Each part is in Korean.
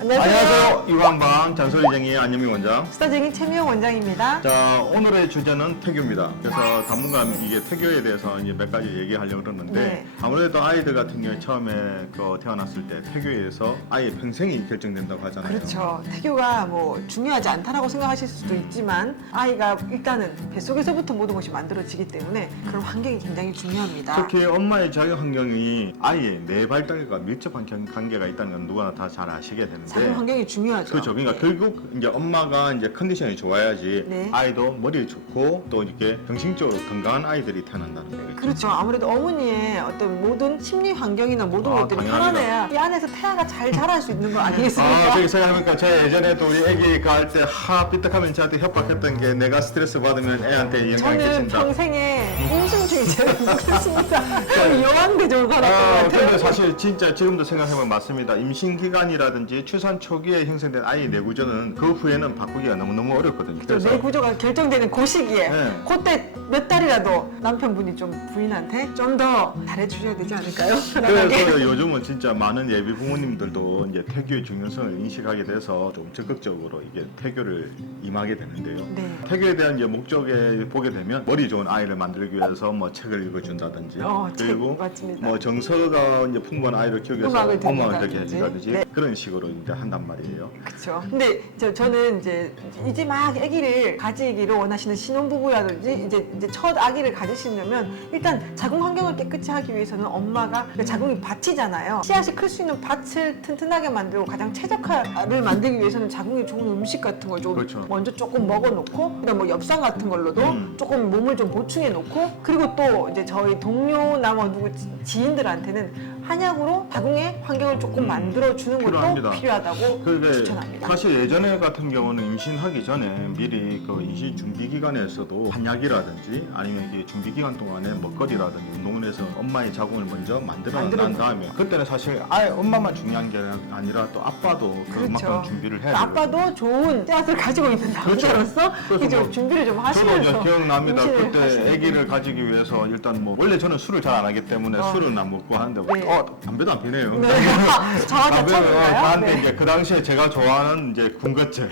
안녕하세요. 유광방 잔소리쟁이 안영민 원장. 수다쟁이 최미영 원장입니다. 자, 오늘의 주제는 태교입니다. 그래서 당분간 이게 태교에 대해서 이제 몇 가지 얘기하려고 그러는데 네. 아무래도 아이들 같은 경우에 처음에 태어났을 때 태교에서 아이의 평생이 결정된다고 하잖아요. 그렇죠. 태교가 뭐 중요하지 않다라고 생각하실 수도 있지만 아이가 일단은 뱃속에서부터 모든 것이 만들어지기 때문에 그런 환경이 굉장히 중요합니다. 특히 엄마의 자유 환경이 아이의 뇌 발달과 밀접한 관계가 있다는 건 누구나 다 잘 아시게 되는데. 자유 환경이 중요하죠. 그렇죠. 그러니까 네. 결국 이제 엄마가 이제 컨디션이 좋아야지 네. 아이도 머리 좋고 또 이렇게 정신적으로 건강한 아이들이 태어난다는 거예요. 그렇죠. 아무래도 어머니의 어떤 모든 심리 환경이나 모든 것들이 당연합니다. 편안해야 이 안에서 태아가 잘 자랄 수 있는 거 아니겠습니까? 저기 생각해보니까 제가 예전에도 우리 애기 갈 때 삐딱하면 저한테 협박했던 게 내가 스트레스 받으면 애한테 영향을 저는 끼친다. 평생에 임신 중에 제가 못했습니다. 거의 여왕대접을 받았던 것 같아요. 근데 사실 진짜 지금도 생각해보면 맞습니다. 임신 기간이라든지 출산 초기에 형성된 아이 뇌구조는 그 후에는 바꾸기가 너무너무 어렵거든요. 내 구조가 결정되는 그 시기에 네. 그때 몇 달이라도 남편분이 좀 부인한테 좀 더 잘해주셔야 되지 않을까요? 그래서 요즘은 진짜 많은 예비 부모님들도 이제 태교의 중요성을 인식하게 돼서 좀 적극적으로 이게 태교를 임하게 되는데요. 네. 태교에 대한 이제 목적에 보게 되면 머리 좋은 아이를 만들기 위해서 뭐 책을 읽어준다든지 그리고 책, 맞습니다. 뭐 정서가 이제 풍부한 아이를 키우기 위해서 음악을 듣게 듣는다든지. 해준다든지 네. 그런 식으로 이제 한단 말이에요. 그렇죠. 근데 저는 이제 막 아기를 가지기를 원하시는 신혼부부라든지 이제 첫 아기를 가지시려면 일단 자궁 환경을 깨끗이 하기 위해서는 엄마가 자궁이 밭이잖아요. 씨앗이 클 수 있는 밭을 튼튼하게 만들고 가장 최적화를 만들기 위해서는 자궁에 좋은 음식 같은 걸 좀 그렇죠. 먼저 조금 먹어놓고 그다음 뭐 엽산 같은 걸로도 조금 몸을 좀 보충해 놓고 그리고 또 이제 저희 동료나 뭐 누구 지인들한테는 한약으로 자궁의 환경을 조금 만들어주는 것도 필요합니다. 필요하다고 그게 추천합니다. 사실 예전에 같은 경우는 임신하기 전에 미리 그 임신 준비 기간에서도 한약이라든지 아니면 이게 준비 기간 동안에 먹거리라든지 운동을 해서 엄마의 자궁을 먼저 만들어 난 다음에 그때는 사실 아예 엄마만 중요한 게 아니라 또 아빠도 그만큼 준비를 해야 돼요. 아빠도 좋은 씨앗을 가지고 있는 남자로서 그래서 이제 뭐 준비를 좀 저도 하시면서 이제 기억납니다. 임신을 그때 하시는 아기를 가지기 위해서 일단 뭐 원래 저는 술을 잘 안 하기 때문에 술은 안 먹고 하는데 네. 담배도 안 피네요. 네. 저한테 처음인가요? 하는데 네. 이제 그 당시에 제가 좋아하는 이제 군것질.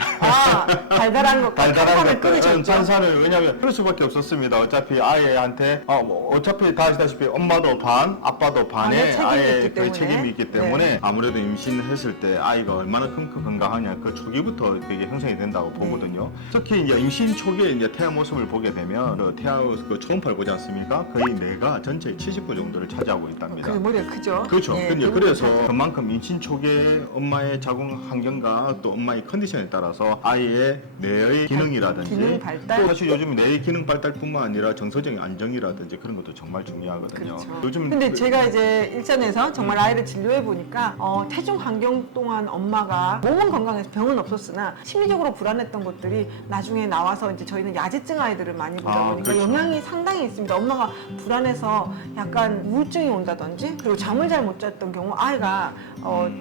달달한 거 탄산을 끊으셨죠? 탄산을 왜냐면 그럴 수밖에 없었습니다. 어차피 아이한테 어차피 다 아시다시피 엄마도 반, 아빠도 반에 책임이 아이의 있기 그 때문에. 책임이 있기 때문에 네. 아무래도 임신했을 때 아이가 얼마나 건강하냐 그 초기부터 그게 형성이 된다고 네. 보거든요. 특히 이제 임신 초기에 이제 태아 모습을 보게 되면 그 태아 그 초음파를 보지 않습니까? 거의 뇌가 전체의 70% 정도를 차지하고 있답니다. 그 머리가 크죠? 그렇죠. 네, 그래서 그만큼 임신 초기에 엄마의 자궁 환경과 또 엄마의 컨디션에 따라서 아이의 뇌의 기능이라든지 기능 발달. 또 사실 요즘 뇌의 기능 발달뿐만 아니라 정서적인 안정이라든지 그런 것도 정말 중요하거든요. 그렇죠. 요즘 근데 제가 이제 일전에서 정말 아이를 진료해 보니까 태중 환경 동안 엄마가 몸은 건강해서 병은 없었으나 심리적으로 불안했던 것들이 나중에 나와서 이제 저희는 야제증 아이들을 많이 보다 보니까 그렇죠. 영향이 상당히 있습니다. 엄마가 불안해서 약간 우울증이 온다든지 그리고 잠을 잘 못 잤던 경우 아이가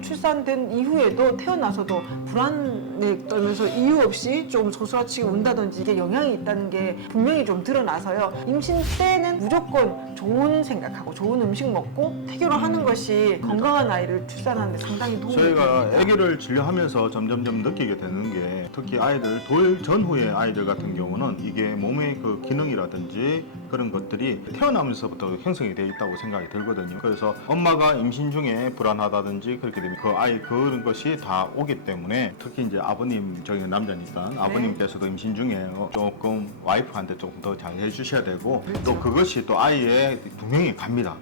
출산된 이후에도 태어나서도 불안에 떨면서 이유 없이 좀 소스라치게 운다든지 이게 영향이 있다는 게 분명히 좀 드러나서요. 임신 때는 무조건 좋은 생각하고 좋은 음식 먹고 태교를 하는 것이 건강한 아이를 출산하는 데 상당히 도움이 저희가 됩니다. 아기를 진료하면서 점점점 느끼게 되는 게 특히 아이들 돌 전후의 아이들 같은 경우는 이게 몸의 그 기능이라든지 그런 것들이 태어나면서부터 형성이 되어 있다고 생각이 들거든요. 그래서 엄마가 임신 중에 불안하다든지 그렇게 되면 그 아이 그런 것이 다 오기 때문에 특히 이제 아버님 저희 남자니까 아버님께서도 임신 중에 조금 와이프한테 조금 더 잘 해주셔야 되고 또 그것이 또 아이의 분명히 갑니다.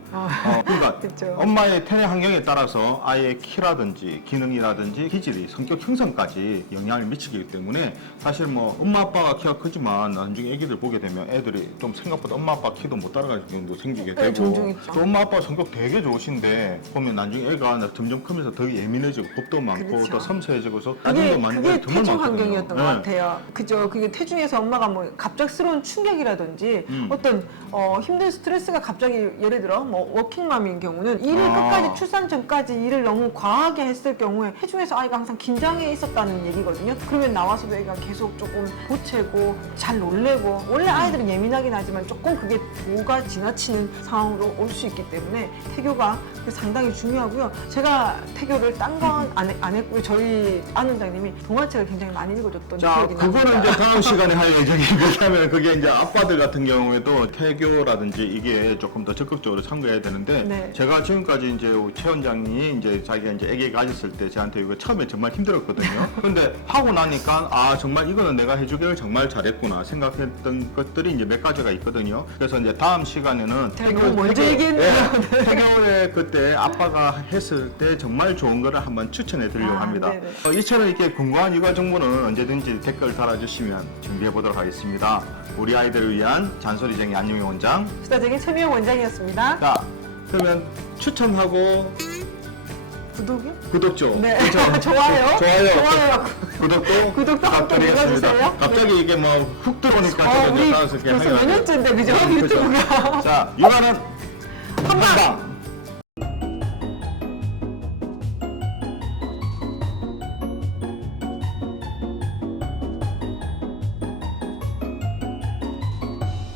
그러니까 그렇죠. 엄마의 태내 환경에 따라서 아이의 키라든지 기능이라든지 기질이 성격 형성까지 영향을 미치기 때문에 사실 뭐 엄마 아빠가 키가 크지만 나중에 애기들 보게 되면 애들이 좀 생각보다 엄마 아빠 키도 못 따라갈 경우도 생기게 되고 종종 있죠. 또 엄마 아빠 성격 되게 좋으신데 보면 나중에 애가 점점 크면서 더 예민해지고 겁도 많고 그렇죠. 더 섬세해지고서 그게 짜증도 많이 그게 나고 정말 태중 많거든요. 환경이었던 것 같아요. 그죠? 그게 태중에서 엄마가 뭐 갑작스러운 충격이라든지 어떤 힘든 스트레스가 갑자기 예를 들어 뭐 워킹맘인 경우는 일을 끝까지 출산 전까지 일을 너무 과하게 했을 경우에 태중에서 아이가 항상 긴장해 있었다는 얘기거든요. 그러면 나와서도 애가 계속 조금 보채고 잘 놀래고 원래 아이들은 예민하긴 하지만 조금 무조건 그게 도가 지나치는 상황으로 올 수 있기 때문에 태교가 상당히 중요하고요. 제가 태교를 딴 건 안 했고요. 저희 안 원장님이 동화책을 굉장히 많이 읽어줬던 자, 기억이 납니다. 그거는 이제 다음 시간에 할 예정이고, 그렇다면 그게 이제 아빠들 같은 경우에도 태교라든지 이게 조금 더 적극적으로 참고해야 되는데, 네. 제가 지금까지 이제 최 원장이 이제 자기가 이제 아기 가졌을 때 저한테 이거 처음에 정말 힘들었거든요. 근데 하고 나니까 아, 정말 이거는 내가 해주기를 정말 잘했구나 생각했던 것들이 이제 몇 가지가 있거든요. 그래서 이제 다음 시간에는 제가 너무 먼저 얘기했네요. 태교에 그때 아빠가 했을 때 정말 좋은 거를 한번 추천해 드리려고 합니다. 네네. 이처럼 이렇게 궁금한 육아 정보는 언제든지 댓글 달아주시면 준비해 보도록 하겠습니다. 우리 아이들을 위한 잔소리쟁이 안용희 원장. 수다쟁이 최미영 원장이었습니다. 자, 그러면 추천하고 구독이요? 구독죠. 네. 그렇죠? 좋아요. 좋아요. 구독도 구독도 한번 부탁드리겠습니다. 눌러주세요. 갑자기 이게 뭐 훅 들어오니까 우리 따라서 이렇게 벌써 몇 하게 년째인데 그죠? 그렇죠. 유튜브가 자, 육아는 한방.